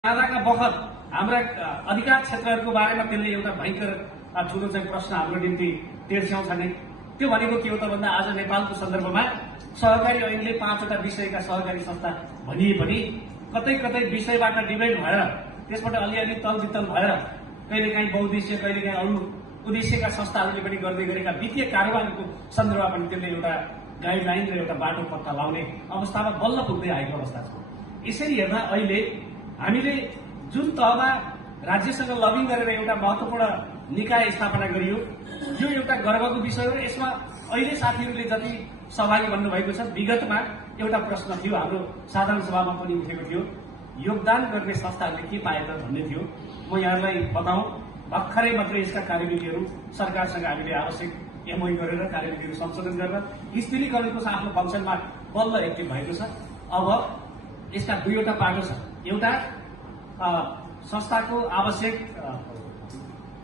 आधाका बखत हाम्रा अधिकार क्षेत्रहरूको बारेमा त्यसले एउटा भयंकर ठूलो चाहिँ प्रश्न हाम्रो निम्ति तेर्स्याउँछ नै। त्यो भनेको के हो त भन्दा आज नेपालको सन्दर्भमा सहकारी ऐनले 5 वटा विषयका सहकारी संस्था भनिए पनि कतै कतै विषयबाट डिबेट भएर त्यसबाट अलिअलि तलवितल भएर कहिलेकाहीँ बहुद्देश्य कहिलेकाहीँ अरू उद्देश्यका संस्थाहरूले पनि गर्दै गरेका वित्तीय कारोबारको सन्दर्भमा पनि त्यसले एउटा गाइडलाइन र एउटा बाटो पत्ता लगाउने अवस्थामा बल्ल पुग्दै आएको अवस्था छ। यसरी हेर्दा अहिले हामीले जुन तहमा राज्यसँग लबिङ गरेर एउटा महत्वपूर्ण निकाय स्थापना गरियो, यो एउटा गर्वको विषय हो। यसमा अहिले साथीहरूले जति सहभागी बन्नुभएको छ, विगतमा एउटा प्रश्न थियो हाम्रो साधारण सभामा पनि उठेको थियो, योगदान गर्ने संस्थाहरूले के पाए त भन्ने थियो। म यहाँलाई बताउँ, भर्खरै मात्रै यसका कार्यविधिहरू सरकारसँग हामीले आवश्यक एमओयू गरेर कार्यविधिहरू संशोधन गरेर स्थिरीकरणको आफ्नो फङ्सनमा बल्ल एक्टिभ भएको छ। अब यसका दुईवटा पाटो छ। एउटा संस्थाको आवश्यक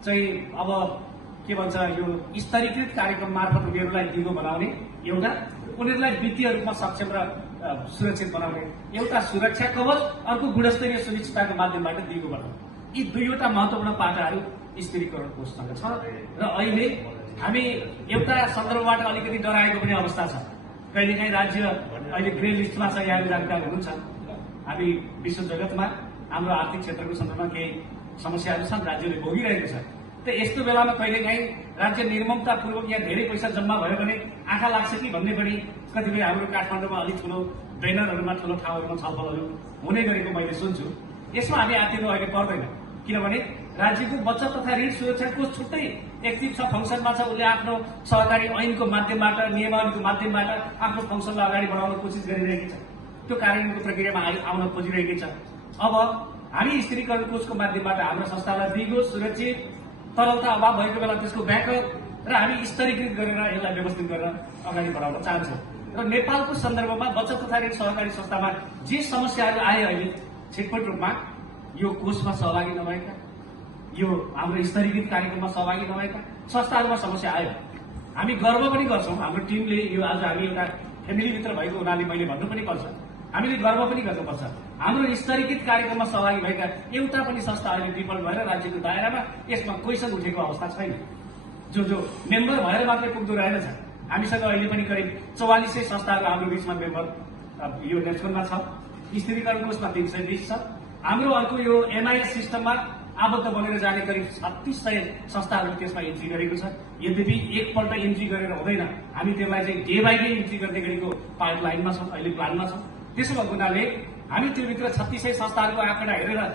चाहिँ अब के भन्छ यो स्तरीकृत कार्यक्रम मार्फत उनीहरूलाई दिगो बनाउने, एउटा उनीहरूलाई वित्तीय रूपमा सक्षम र सुरक्षित बनाउने, एउटा सुरक्षा कवच, अर्को गुणस्तरीय सुनिश्चितताको माध्यमबाट दिगो बनाउने। यी दुईवटा महत्वपूर्ण पाटाहरू स्थिरीकरण कोषसँग छ र अहिले हामी एउटा सन्दर्भबाट अलिकति डराएको पनि अवस्था छ। कहिलेकाहीँ राज्य अहिले ग्रे लिस्टमा छ, यहाँले जानकारी हुनुहुन्छ। हामी विश्व जगतमा हाम्रो आर्थिक क्षेत्रको सन्दर्भमा केही समस्याहरू छन्, राज्यले भोगिरहेको छ। त यस्तो बेलामा कहिलेकाहीँ राज्य निर्ममतापूर्वक यहाँ धेरै पैसा जम्मा भयो भने आँखा लाग्छ कि भन्ने पनि कतिपय हाम्रो काठमाडौँमा अलिक ठुलो ब्यानरहरूमा ठुलो ठाउँहरूमा छलफलहरू हुने गरेको मैले सुन्छु। यसमा हामी आत्तिनु अहिले पर्दैन, किनभने राज्यको बचत तथा ऋण सुरक्षा कोष छुट्टै एक्टिभ छ, फङ्सनमा छ। उसले आफ्नो सहकारी ऐनको माध्यमबाट, नियमावलीको माध्यमबाट आफ्नो फङ्सनलाई अगाडि बढाउन कोसिस गरिरहेकी छ। त्यो कार्यान्वयनको प्रक्रियामा आउन खोजिरहेकै छ। अब हामी स्थिरीकरण कोषको माध्यमबाट हाम्रो संस्थालाई दिगो, सुरक्षित, तरलता अभाव भएको बेला त्यसको ब्याकअप र हामी स्तरीकृत गरेर यसलाई व्यवस्थित गरेर अगाडि बढाउन चाहन्छौँ। र नेपालको सन्दर्भमा बचत तथा ऋण सहकारी संस्थामा जे समस्याहरू आए अहिले छिटपट रूपमा यो कोषमा सहभागी नभएका, यो हाम्रो स्तरीकृत कार्यक्रममा सहभागी नभएका संस्थाहरूमा समस्या आयो। हामी गर्व पनि गर्छौँ, हाम्रो टिमले यो आज हामी एउटा फ्यामिलीभित्र भएको हुनाले मैले भन्नु पनि पर्छ, हामीले गर्व पनि गर्नुपर्छ। हाम्रो स्तरीकृत कार्यक्रममा सहभागी भएका एउटा पनि संस्था अहिले विफल भएर राज्यको दायरामा यसमा क्वेसन उठेको अवस्था छैन। जो मेम्बर भएर मात्रै पुग्दो रहेनछ। हामीसँग अहिले पनि करिब 4400 संस्थाहरू हाम्रो बीचमा मेम्बर यो नेप्सकोनमा छ। स्थिरीकरण कोषमा 320 छ। हाम्रो अर्को यो एमआइएस सिस्टममा आबद्ध बनेर जाने करिब 3600 संस्थाहरू त्यसमा इन्ट्री गरेको छ। यद्यपि एकपल्ट इन्ट्री गरेर हुँदैन, हामी त्यसलाई चाहिँ डे बाई डे इन्ट्री गर्दै गरेको पाइपलाइनमा छौँ, अहिले प्लानमा छौँ। त्यसो भएको हुनाले हामी त्योभित्र 3600 संस्थाहरूको आँकडा हेरेर